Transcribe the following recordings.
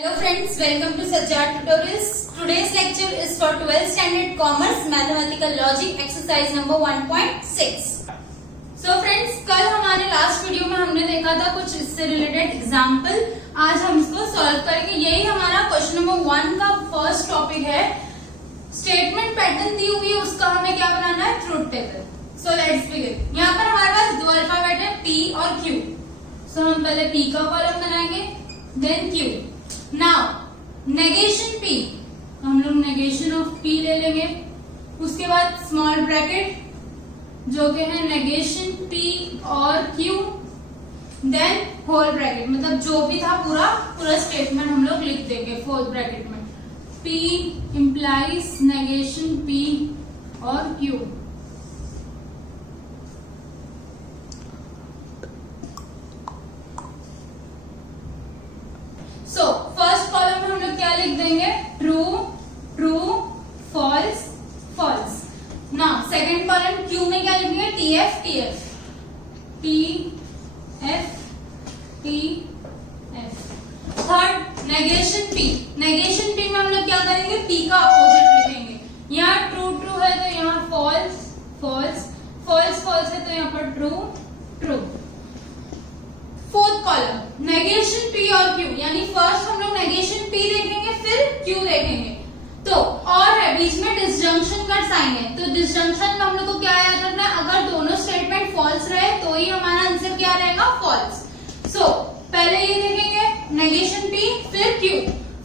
Hello friends, welcome to Sajjad Tutorials. Today's lecture is for 12th standard commerce mathematical logic exercise number 1.6. So friends, कल हमारे last video में हमने देखा था कुछ इससे रिलेटेड एग्जाम्पल. आज हम इसको सॉल्व करेंगे. यही हमारा क्वेश्चन नंबर 1 का फर्स्ट टॉपिक है. स्टेटमेंट पैटर्न दी हुई है, उसका हमें क्या बनाना है? Truth table. So let's begin. यहाँ पर हमारे पास दो अल्फाबेट है P और Q. सो हम पहले P का कॉलम बनाएंगे, then Q. Now negation P, हम लोग नेगेशन ऑफ P ले लेंगे. उसके बाद स्मॉल ब्रैकेट जो कि है नेगेशन P और Q, देन होल ब्रैकेट, मतलब जो भी था पूरा स्टेटमेंट हम लोग लिख देंगे फोर्थ ब्रैकेट में. P इंप्लाइज नेगेशन P और Q. सो फर्स्ट कॉलम में हम लोग क्या लिख देंगे? True, true, false, false. Now second column Q में क्या लिखेंगे? TF, TF, TF, TF. Third negation P. Negation P में हम लोग क्या करेंगे? P का अपोजिट लिखेंगे. यहाँ ट्रू ट्रू है तो यहाँ फॉल्स, फॉल्स, फॉल्स फॉल्स है तो यहाँ पर true, true. Fourth column negation P और Q, यानी फर्स्ट हम लोग नेगेशन P देखेंगे फिर Q देखेंगे. तो और है बीच में डिसजंक्शन का साइन है, तो डिसजंक्शन में हम लोग को क्या याद रखना है? अगर दोनों स्टेटमेंट फॉल्स रहे तो ही हमारा आंसर क्या रहेगा? फॉल्स. सो पहले ये देखेंगे नेगेशन P फिर Q.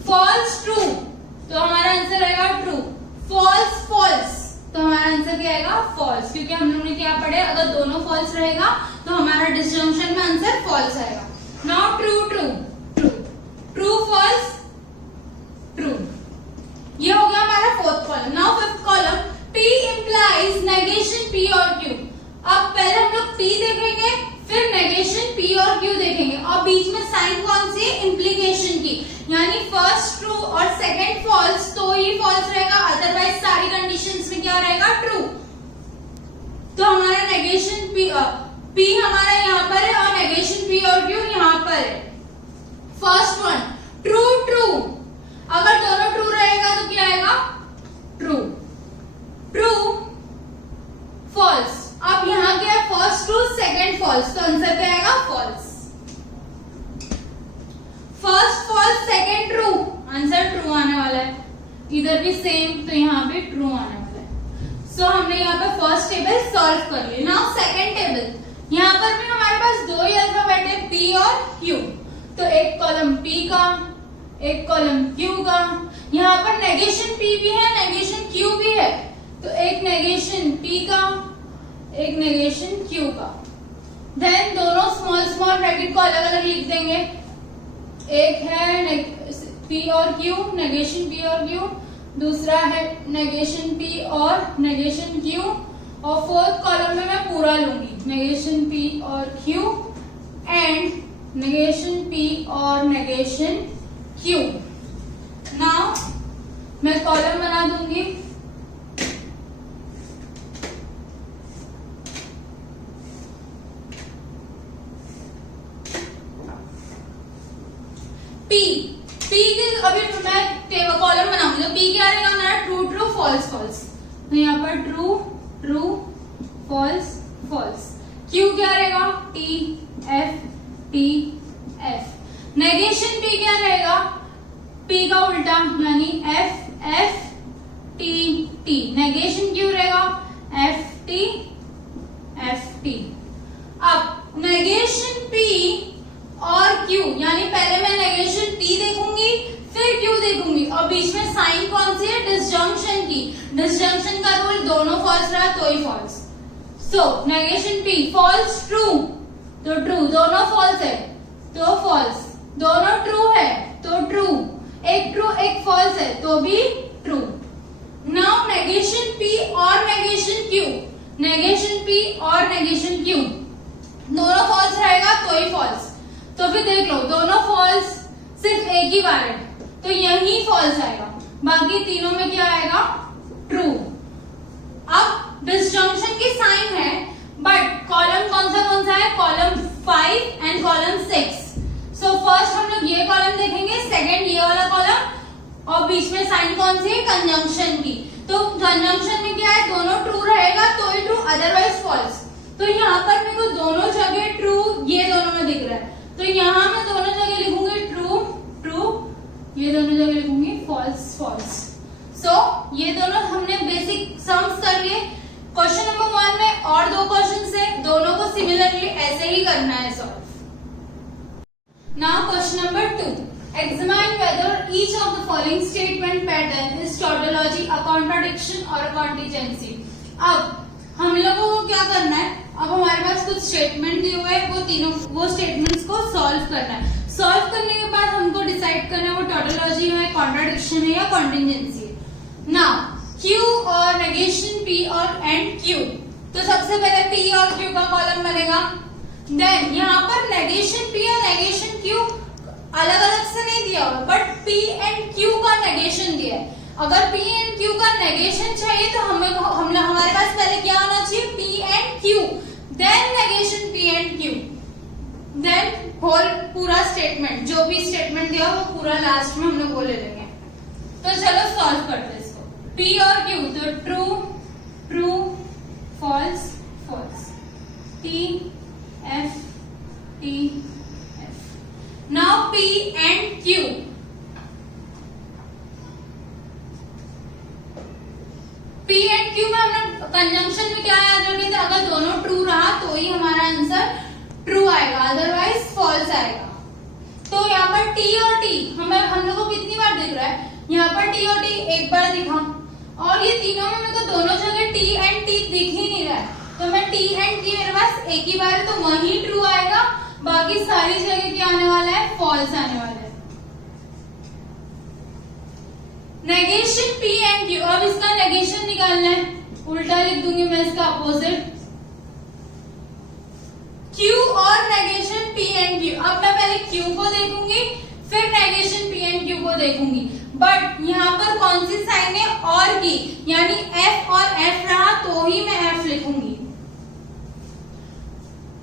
फॉल्स ट्रू तो हमारा आंसर रहेगा ट्रू. फॉल्स फॉल्स तो हमारा आंसर क्या आएगा? फॉल्स, क्योंकि हम लोग ने क्या पढ़े? अगर दोनों फॉल्स रहेगा तो हमारा डिसजंक्शन में आंसर फॉल्स आएगा. Now true true true, true false true. ये हो गया हमारा fourth column. Now fifth column P implies negation P और Q. अब पहले हम लोग P देखेंगे फिर नेगेशन P और Q देखेंगे और बीच में साइन कौन सी है? इंप्लीकेशन की, यानी फर्स्ट ट्रू और सेकंड फॉल्स तो ही फॉल्स रहेगा, अदरवाइज सारी कंडीशंस में क्या रहेगा? ट्रू. तो हमारा नेगेशन P हमारा यहाँ पर है और नेगेशन P और Q यहाँ पर है. फर्स्ट वन ट्रू ट्रू, अगर दोनों ट्रू रहेगा तो क्या आएगा? ट्रू. ट्रू फॉल्स, अब यहाँ क्या है? फर्स्ट ट्रू सेकंड फॉल्स, तो आंसर क्या आएगा? False. First false second true, answer true आने वाला है. इधर भी सेम, तो यहाँ भी ट्रू आने वाला है. सो हमने यहाँ पे फर्स्ट टेबल सॉल्व कर लिया. Now second table. यहाँ पर भी हमारे पास दो ही अल्फाबेट है P और Q, तो एक कॉलम P का एक कॉलम Q का. यहाँ पर नेगेशन P भी है नेगेशन Q भी है, तो एक नेगेशन P का एक नेगेशन Q का. देन दोनों स्मॉल स्मॉल ब्रैकेट को अलग अलग लिख देंगे. एक है P और Q, नेगेशन P और Q, दूसरा है नेगेशन P और नेगेशन Q, और फोर्थ कॉलम में मैं पूरा लूंगी नेगेशन P और Q एंड नेगेशन P और नेगेशन Q. नाउ मैं कॉलम बना दूंगी. P के अभी मैं कॉलम बनाऊंगी तो P क्या रहेगा हमारा? ट्रू ट्रू फॉल्स फॉल्स, तो यहाँ पर true true false false. Q क्या रहेगा? TF TF. नेगेशन P क्या रहेगा? P का उल्टा, यानी FF TT. नेगेशन Q रहेगा FT FT. अब नेगेशन P और Q, यानी पहले मैं नेगेशन P देखूंगी फिर Q देखूंगी, और बीच में साइन कौन सी है? डिसजंक्शन की. डिसजंक्शन का रूल दोनों फॉल्स रहा तो ही फॉल्स. सो नेगेशन P फॉल्स ट्रू तो ट्रू, दोनों फॉल्स है तो फॉल्स, दोनों ट्रू है तो ट्रू, एक ट्रू एक फॉल्स है तो भी ट्रू. नाउ नेगेशन P और नेगेशन Q. नेगेशन P और नेगेशन Q दोनों फॉल्स रहेगा तो ही फॉल्स. तो फिर देख लो दोनों फॉल्स सिर्फ एक ही बार है तो यही फॉल्स आएगा, बाकी तीनों में क्या आएगा? ट्रू. अब डिसजंक्शन की साइन है, बट कॉलम कौन सा है? Column 5 and column 6. So first हम लोग ये कॉलम देखेंगे, सेकंड ये वाला और बीच में साइन कौन सी है, कंजंक्शन की। तो कंजंक्शन में क्या है, दोनों ट्रू रहेगा तो ही ट्रू, अदरवाइज फॉल्स। तो यहाँ पर मेरे को दोनों जगह ट्रू, ये दोनों में दिख रहा है, तो यहाँ मैं दोनों जगह लिखूंगी ट्रू ट्रू, ये दोनों जगह लिखूंगी फॉल्स फॉल्स। सो ये दोनों हमने बेसिक सम्स कर लिए। क्वेश्चन नंबर 1 में और 2 क्वेश्चन है, दोनों को सिमिलरली ऐसे ही करना है solve. Now question number 2, examine whether each of the following statement pattern is tautology, a contradiction or a contingency। अब हम लोगों को क्या करना है, अब हमारे पास कुछ स्टेटमेंट दिए हुए हैं, वो स्टेटमेंट्स को सॉल्व करना है। सॉल्व करने के बाद हमको डिसाइड करना है वो टॉटोलॉजी है, कॉन्ट्राडिक्शन है या कॉन्टिजेंसी है। नाउ Q और नेगेशन P और एंड Q, तो सबसे पहले P और Q का कॉलम बनेगा। देन यहाँ पर नेगेशन P और नेगेशन Q अलग अलग से नहीं दिया हुआ, बट P एंड Q का नेगेशन दिया है। अगर P एंड Q का नेगेशन चाहिए तो हमारे पास पहले क्या होना चाहिए, P and Q, then negation P and Q, then whole पूरा स्टेटमेंट, जो भी स्टेटमेंट दिया वो पूरा लास्ट में हम लोग वो ले लेंगे। तो चलो सॉल्व करते हैं इसको। P और Q, तो true true false false, T F T F। Now P and Q, P and Q में हमने कंजंक्शन में क्या याद रखे थे, अगर दोनों ट्रू रहा तो ही हमारा आंसर ट्रू आएगा, अदरवाइज फॉल्स आएगा। तो यहाँ पर T और T हम लोग को कितनी बार दिख रहा है, यहाँ पर T और T एक बार दिखा, और ये तीनों में मेरे को दोनों जगह T एंड T दिख ही नहीं रहा है, तो मैं T एंड T मेरे पास एक ही बार है, तो वही ट्रू आएगा, बाकी सारी जगह क्या आने वाला है, फॉल्स आने वाला है। नेगेशन P एंड Q, अब इसका नेगेशन निकालना है, उल्टा लिख दूंगी मैं इसका अपोजिट, Q और नेगेशन P एंड Q। अब मैं पहले Q को देखूंगी फिर नेगेशन P एंड Q को देखूंगी, बट यहाँ पर कौन सी साइन है, और की, यानी F और F रहा तो ही मैं F लिखूंगी।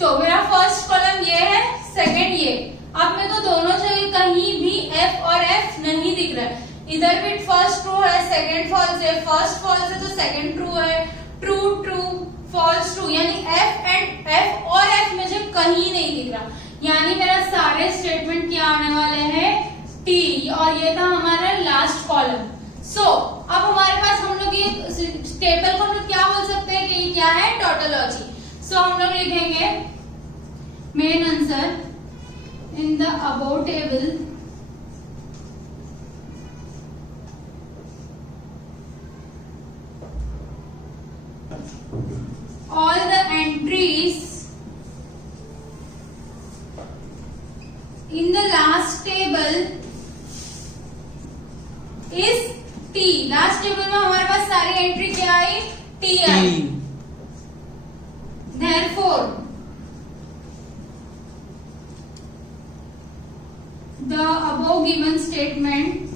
तो मेरा फर्स्ट कॉलम ये है, सेकंड ये। अब मेरे को दोनों जगह कहीं भी F और F नहीं दिख रहा है, इधर भी फर्स्ट ट्रू है, सेकंड फॉल्स है, फर्स्ट फॉल्स है तो सेकंड ट्रू है, ट्रू ट्रू फॉल्स ट्रू, यानी F और F मुझे कहीं नहीं दिख रहा, यानी मेरा सारे स्टेटमेंट क्या आने वाले हैं, T, और ये था हमारा लास्ट कॉलम। सो अब हमारे पास हम लोग ये टेबल को हम लोग क्या बोल सकते हैं कि ये क्या है, टॉटोलॉजी। सो हम लोग लिखेंगे main answer in the above table all the entries in the last table is T। Last table में हमारे पास सारी एंट्री क्या आई, T I. Therefore the above given statement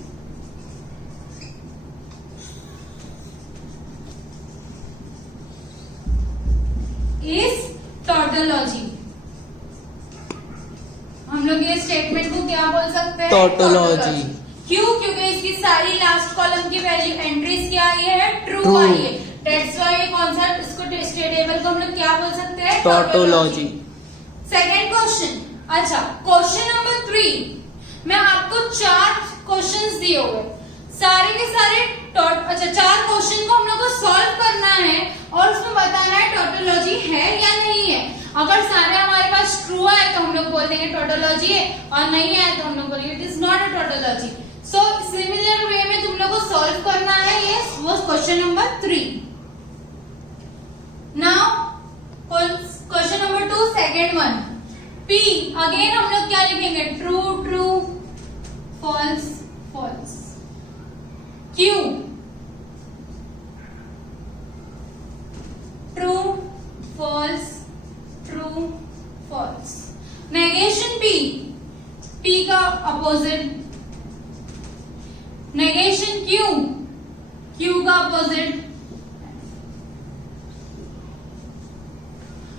is tautology। हम लोग ये स्टेटमेंट को क्या बोल सकते हैं, tautology। क्यों, क्योंकि इसकी सारी लास्ट कॉलम की वैल्यू एंट्रीज क्या आई है, ट्रू आई है, दैट्स व्हाई कॉन्सेप्ट इसको टेबल को हम लोग क्या बोल सकते हैं, tautology। Second question. अच्छा, क्वेश्चन नंबर 3 में आपको 4 क्वेश्चंस दिए हुए, सारे के सारे अच्छा 4 क्वेश्चन को हम लोग को सॉल्व करना है और उसमें बताना है टॉटोलॉजी है या नहीं है। अगर सारे हमारे पास ट्रू है तो हम लोग बोल देंगे टॉटोलॉजी है, और नहीं है तो हम लोग बोलेंगे it is not a tautology. So similar way में तुम लोग को सॉल्व करना है ये वो question number 3। Now question number 2 second one, P again हम लोग क्या लिखेंगे, true true false false, Q true false true false, negation P का अपोजिट, नेगेशन Q का अपोजिट।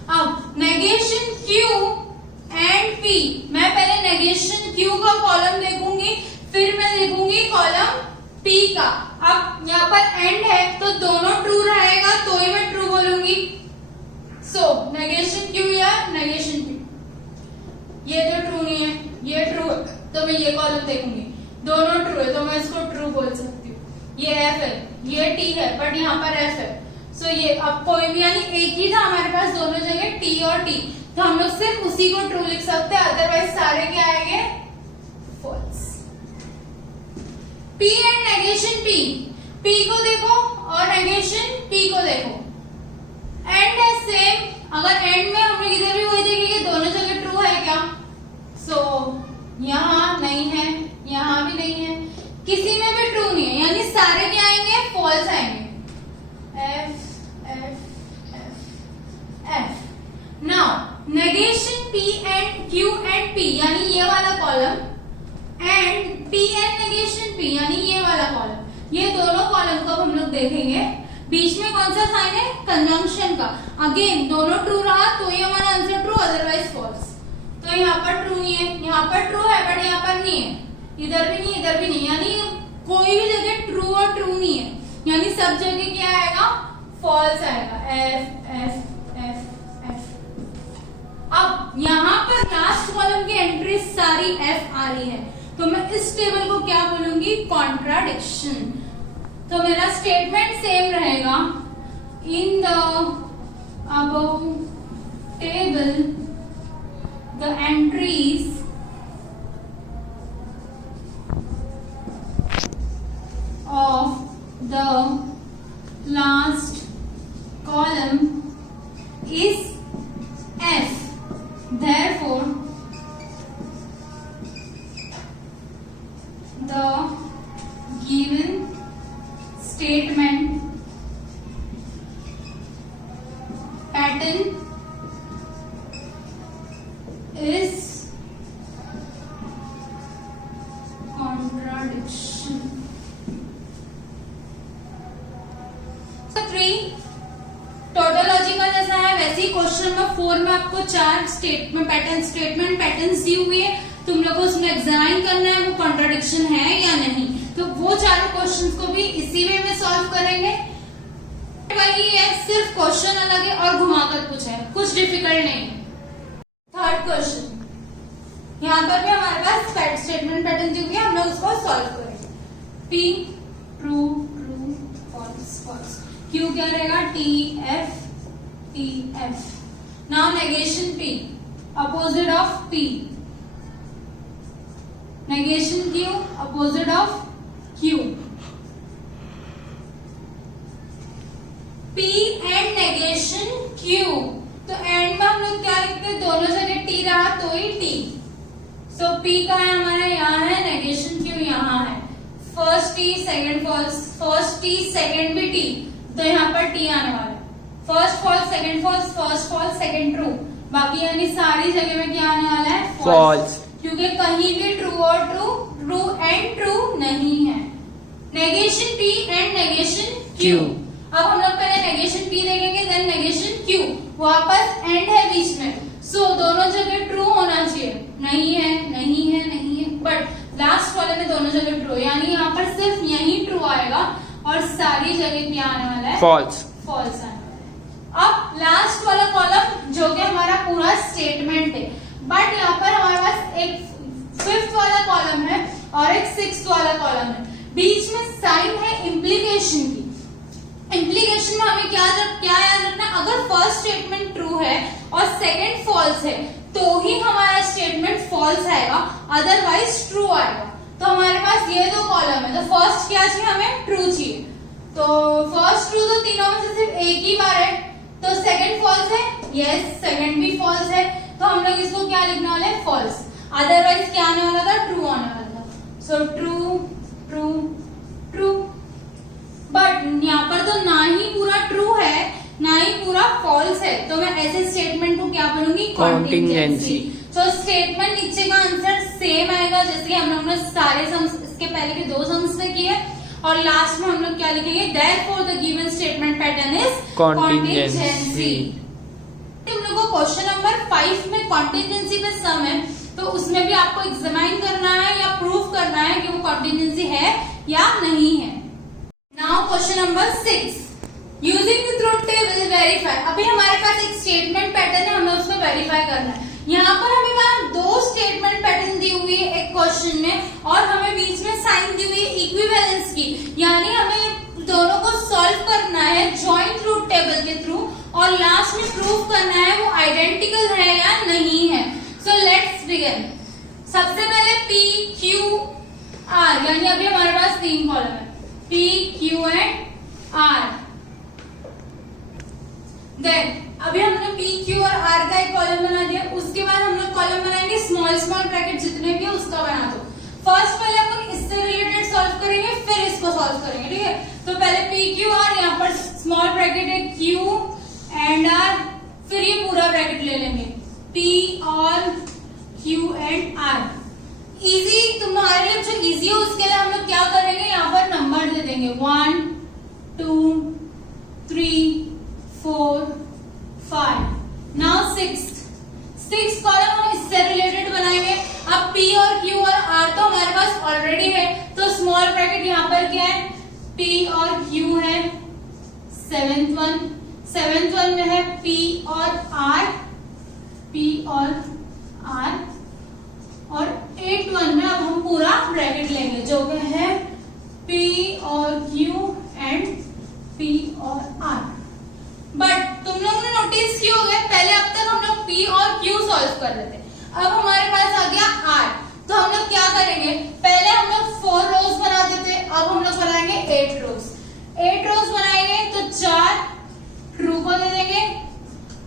अब नेगेशन Q एंड P, मैं पहले नेगेशन Q का कॉलम देखूंगी फिर मैं लिखूंगी कॉलम P का, अब यहाँ पर एंड है तो दोनों ट्रू रहेगा तो ही मैं ट्रू बोलूंगी। सो नेगेशन Q या नेगेशन P, ये तो ट्रू नहीं है, ये ट्रू है तो मैं ये कॉलम देखूंगी, दोनों ट्रू है तो मैं इसको ट्रू बोल सकती हूँ। ये F है, ये T है, बट यहाँ पर F है। सो ये अब कोई भी, यानी एक ही था हमारे पास दोनों जगह T और T, तो हम लोग सिर्फ उसी को ट्रू लिख सकते हैं, अदरवाइज सारे क्या आएंगे false. P and negation P, P को देखो और नेगेशन P को देखो, एंड है सेम। अगर एंड में हम लोग इधर भी वही देखेंगे दोनों जगह ट्रू है क्या, सो यहाँ नहीं है, यहाँ भी नहीं है, किसी में भी ट्रू नहीं है, यानी सारे क्या आएंगे फॉल्स आएंगे। F F F F। Now negation P and Q and P, यानी ये वाला column, and P and negation P, यानी ये वाला कॉलम, ये दोनों कॉलम को हम लोग देखेंगे। बीच में कौन सा साइन है, कंजंक्शन का। अगेन दोनों ट्रू रहा तो ये हमारा आंसर ट्रू, अदरवाइज फॉल्स। तो यहाँ पर ट्रू नहीं है, यहाँ पर ट्रू है बट यहाँ पर नहीं है, इधर भी नहीं, इधर भी नहीं, यानी कोई भी जगह ट्रू और ट्रू नहीं है, यानी सब जगह क्या आएगा फॉल्स आएगा। F F F F। अब यहाँ पर लास्ट कॉलम की एंट्री सारी F आ रही है, तो मैं इस टेबल को क्या बोलूंगी, कॉन्ट्राडिक्शन। तो मेरा स्टेटमेंट सेम रहेगा, in the above table the entries of the last column is F, therefore the given statement pattern is contradiction। टोटोलॉजिकल जैसा है वैसे ही क्वेश्चन नंबर 4 में आपको 4 स्टेटमेंट पैटर्न्स दी हुई है, तुम लोग को उसमें एग्जामिन करना है वो कॉन्ट्राडिक्शन है या नहीं। तो वो चारों क्वेश्चंस को भी इसी वे में सॉल्व करेंगे। वही है, सिर्फ क्वेश्चन अलग है और घुमाकर पूछा है, कुछ डिफिकल्ट नहीं है। थर्ड क्वेश्चन, यहाँ पर भी हमारे पास स्टेटमेंट पैटर्न दी हुई है, हम लोग उसको सॉल्व करेंगे। P true true false false, Q क्या रहेगा T F। Now negation P, opposite of P, negation Q, opposite of Q। P and negation Q, तो एंड में हम लोग क्या लिखते हैं, दोनों जगह T रहा तो ही T। सो P का है हमारा यहाँ है, नेगेशन Q यहाँ है, first T second false, first T second भी T, तो यहाँ पर T आने वाला है। First false second false, first false second true, बाकी यानी सारी जगह में क्या आने वाला है फॉल्स, क्योंकि कहीं भी ट्रू और ट्रू, ट्रू एंड ट्रू नहीं है। Negation P and negation Q। अब हम लोग पहले नेगेशन P देखेंगे, देन नेगेशन Q। वापस एंड है बीच में, सो दोनों जगह ट्रू होना चाहिए, नहीं है नहीं है नहीं है, बट लास्ट वाले में दोनों जगह ट्रू, यानी यहाँ पर सिर्फ यही ट्रू आएगा और सारी जगह क्या आने वाला है फॉल्स, फॉल्स आने वाला है। अब लास्ट वाला कॉलम जो कि हमारा पूरा स्टेटमेंट है, बट यहाँ पर हमारे पास एक 5th वाला कॉलम है और एक 6th वाला कॉलम है, बीच में साइन है इम्प्लीकेशन की। इम्प्लीकेशन में हमें क्या याद रखना है, अगर फर्स्ट स्टेटमेंट ट्रू है और सेकंड फॉल्स है तो ही हमारा स्टेटमेंट फॉल्स आएगा, अदरवाइज ट्रू आएगा। तो हमारे पास ये दो कॉलम है, तो फर्स्ट क्या चाहिए हमें, ट्रू चाहिए, तो फर्स्ट ट्रू तो तीनों में से सिर्फ एक ही बार है, तो सेकंड फॉल्स है, यस सेकंड भी फॉल्स है, तो हम लोग इसको क्या लिखने वाले हैं फॉल्स, अदरवाइज क्या आने वाला था, ट्रू आने वाला था। So true true true, but यहाँ पर तो ना ही पूरा ट्रू है ना ही पूरा फॉल्स है, तो मैं ऐसे स्टेटमेंट को क्या बोलूंगी, कॉन्टिजेंसी। तो स्टेटमेंट नीचे का आंसर सेम आएगा जैसे कि हम लोग ने सारे सम्स इसके पहले के 2 सम्स में किए, और लास्ट में हम लोग क्या लिखेंगे, therefore the given statement pattern is contingency. तुम लोगों को क्वेश्चन नंबर 5 में कॉन्टिजेंसी पे सम है, तो उसमें भी आपको एग्जामिन करना है या प्रूव करना है कि वो कॉन्टिजेंसी है या नहीं है। Now question number 6, using the truth table verify. अभी हमारे पास एक स्टेटमेंट पैटर्न है, हमें उसको वेरीफाई करना है। यहाँ पर हमें वहां दो स्टेटमेंट पैटर्न दी हुई है एक क्वेश्चन में, और हमें बीच में साइन दी हुई है इक्विवेलेंस की, यानी हमें दोनों को सॉल्व करना है जॉइंट ट्रूथ टेबल के थ्रू, और लास्ट में प्रूव करना है वो आइडेंटिकल है या नहीं है। So let's begin. सबसे पहले P Q R, यानी अभी हमारे पास 3 कॉलम है, P Q and R। Then अभी हमने P Q और R का एक कॉलम बना दिया, उसके बाद हम लोग कॉलम बनाएंगे स्मॉल स्मॉल ब्रैकेट जितने भी है उसका बना दो। फर्स्ट पहले हम लोग इससे रिलेटेड सॉल्व करेंगे, फिर इसको सॉल्व करेंगे, ठीक है। तो पहले P Q R, यहाँ पर स्मॉल ब्रैकेट है Q एंड R, फिर ये पूरा ब्रैकेट ले लेंगे P और Q एंड R। इजी, तुम्हारे लिए जो इजी हो उसके लिए हम लोग क्या करेंगे, यहाँ पर नंबर दे देंगे 1 2 3 4 5। नाउ सिक्स कॉलम हम इससे रिलेटेड बनाएंगे। अब P और Q और R तो हमारे पास ऑलरेडी है, तो स्मॉल ब्रैकेट यहाँ पर क्या है, P और Q है। सेवेंथ वन में है P और R, और 8th वन में अब हम पूरा ब्रैकेट लेंगे जो कि है P और Q एंड P और R। बट तुम लोगों ने नोटिस किया होगा, पहले अब तक हम लोग P और Q सॉल्व कर रहे थे, अब हमारे पास आ गया R। तो हम लोग क्या करेंगे, पहले हम लोग 4 रोज बनाते थे, अब हम लोग बनाएंगे 8 रोज। 8 रोज बनाएंगे तो 4 ट्रू को दे देंगे,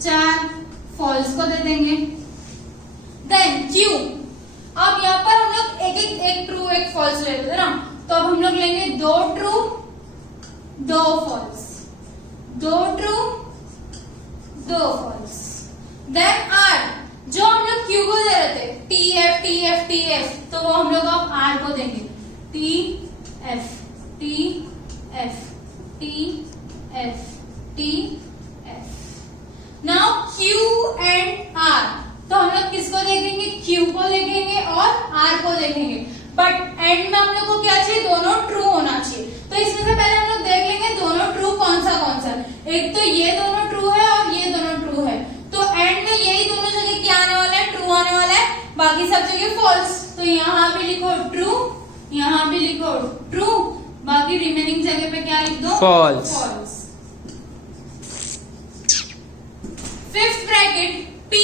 4 फॉल्स को दे देंगे। देन Q, अब यहाँ पर हम लोग एक ट्रू एक फॉल्स ले लेते ना, तो अब हम लोग लेंगे 2 true 2 false, 2 true 2 false. Then R, जो हम लोग Q को दे रहे थे TF, तो वो हम लोग अब R को देंगे TF। Now Q and R, तो हम लोग किसको देखेंगे, Q को देखेंगे और R को देखेंगे, बट एंड में हम लोग को क्या चाहिए, दोनों ट्रू होना चाहिए। तो इसमें से पहले हम लोग देख लेंगे दोनों ट्रू कौन सा, एक तो ये दोनों ट्रू है और ये दोनों ट्रू है, तो एंड में यही दोनों जगह क्या आने वाला है, ट्रू आने वाला है, बाकी सब जगह फॉल्स। तो यहाँ भी लिखो ट्रू, यहाँ भी लिखो ट्रू, बाकी रिमेनिंग जगह पे क्या लिख दो, फॉल्स। 5th ब्रैकेट P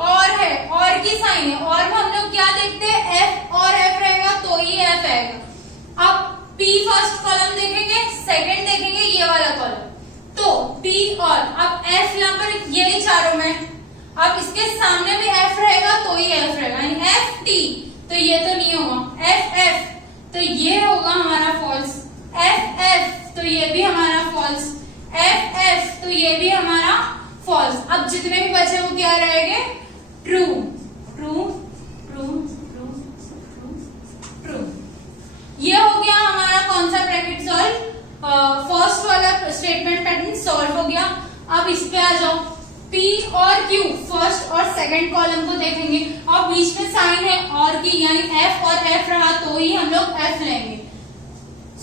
और है, और की साइन है, और में हम लोग क्या देखते हैं, F और F रहेगा तो ही F आएगा। अब P फर्स्ट कॉलम देखेंगे, सेकंड देखेंगे ये वाला कॉलम, तो P और अब F यहाँ पर ये चारों में, अब इसके सामने भी F रहेगा तो ही F रहेगा, यानी F T, तो ये तो नहीं होगा, F F तो ये होगा हमारा फॉल्स, F F तो ये भी हमारा फॉल्स, F F तो ये भी हमारा फॉल्स। अब जितने भी बचे वो क्या रहेंगे, true true true true true true. ये हो गया हमारा कौन सा ब्रैकेट सॉल्व, फर्स्ट वाला स्टेटमेंट पैटर्न सॉल्व हो गया। अब इस पे आ जाओ, P और Q फर्स्ट और सेकंड कॉलम को देखेंगे, और बीच में साइन है और की, यानी F और F रहा तो ही हम लोग F लेंगे।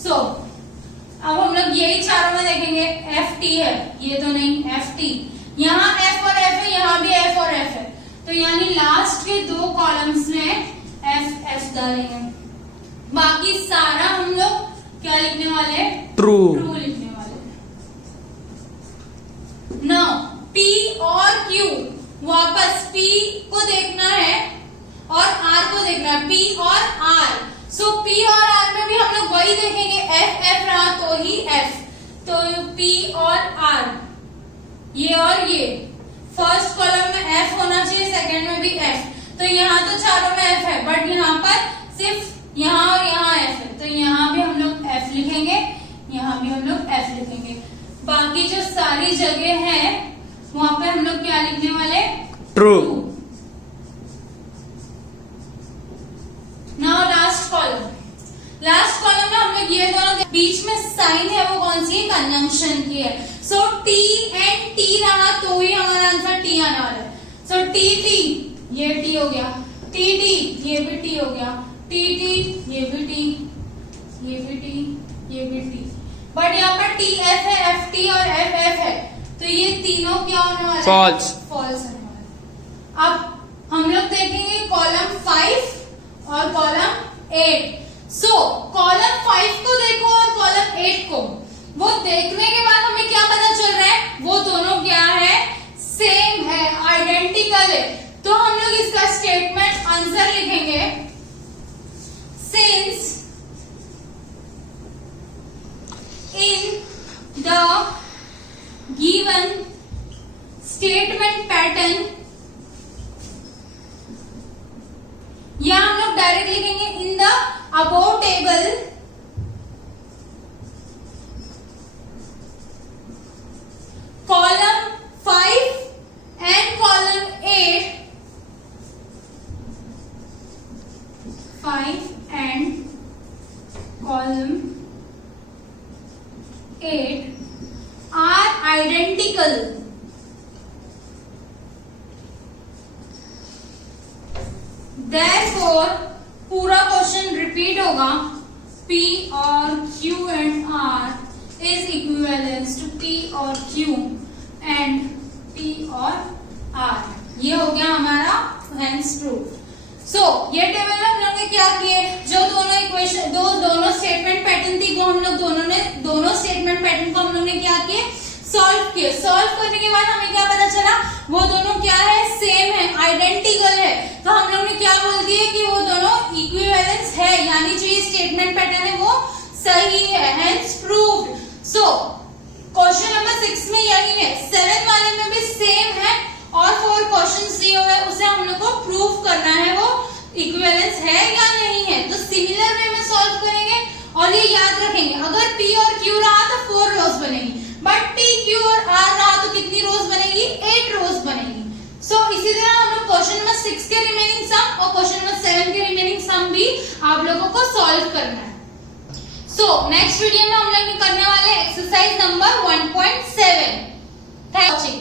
सो अब हम लोग यही चारों में देखेंगे, F T है, ये तो नहीं, F T, यहाँ F और F है, यहाँ भी F और F है, तो यानी लास्ट के 2 कॉलम्स में F F डालेंगे, बाकी सारा हम लोग क्या लिखने वाले, ट्रू लिखने वाले। नाउ P और Q, वापस P को देखना है और R को देखना है, P और R। सो P और R में भी हम लोग वही देखेंगे, F F रहा तो ही F, तो P और R, ये और ये, फर्स्ट कॉलम में F होना चाहिए, सेकंड में भी F, तो यहाँ तो चारों में F है, बट यहाँ पर सिर्फ यहाँ और यहाँ F है, तो यहाँ भी हम लोग F लिखेंगे, यहाँ भी हम लोग F लिखेंगे, बाकी जो सारी जगह है वहां पे हम लोग क्या लिखने वाले, ट्रू। नाउ लास्ट कॉलम में हम लोग ये दोनों, बीच में साइन है वो कौन सी है, कंजंक्शन की है, सो T एंड T रहा तो ही हमारा आंसर T आने वाला है। सो T T, ये T हो गया, T T ये भी T हो गया, T T ये भी T, ये भी T, ये भी T, बट यहाँ पर TF है, FT और FF है, तो ये तीनों क्या होने वाला है? फॉल्स। फॉल्स होने वाला है। अब हम लोग देखेंगे कॉलम 5 और कॉलम 8। सो कॉलम 5 को देखो और कॉलम 8 को, वो देखने के बाद हमें क्या पता चल रहा है? वो दोनों क्या है? सेम है, आइडेंटिकल है। तो हम लोग इसका स्टेटमेंट आंसर लिखेंगे, since in the given statement pattern, या हम लोग डायरेक्ट लिखेंगे in the above table column 5 and column 8, 5 and column 8 are identical. Therefore पूरा क्वेश्चन रिपीट होगा, P और Q and R is equivalent to P और Q and P और R. ये हो गया हमारा hence proof. सो ये टेबल में हम लोग ने क्या किए? जो दोनों इक्वेशन, दोनों स्टेटमेंट पैटर्न थी, वो हम लोग दोनों स्टेटमेंट पैटर्न को हम लोग ने क्या किए? सॉल्व किए। सॉल्व करने के बाद हमें क्या पता चला? वो दोनों क्या है? सेम है, आइडेंटिकल है। तो हम लोग ने क्या बोल दिया कि वो दोनों इक्विवेलेंस है, यानी जो ये स्टेटमेंट पैटर्न है वो सही है, hence proved. So question number 6 में यही है, 7 वाले में भी सेम है और 4 क्वेश्चंस दिए हुए हैं, उसे हम लोग को प्रूव करना है वो इक्विवेलेंस है या नहीं है। तो सिमिलर वे में सॉल्व करेंगे और ये याद रखेंगे, अगर P और Q रहा तो 4 रोज बनेगी, बट P, Q और R रहा तो कितनी रोज बनेगी? 8 रोज बनेगी। सो इसी तरह हम लोग क्वेश्चन नंबर 6 के रिमेनिंग सम और क्वेश्चन नंबर 7 के रिमेनिंग सम भी आप लोगों को सॉल्व करना है। सो नेक्स्ट वीडियो में हम लोग करने वाले एक्सरसाइज नंबर 1.7। Thank you.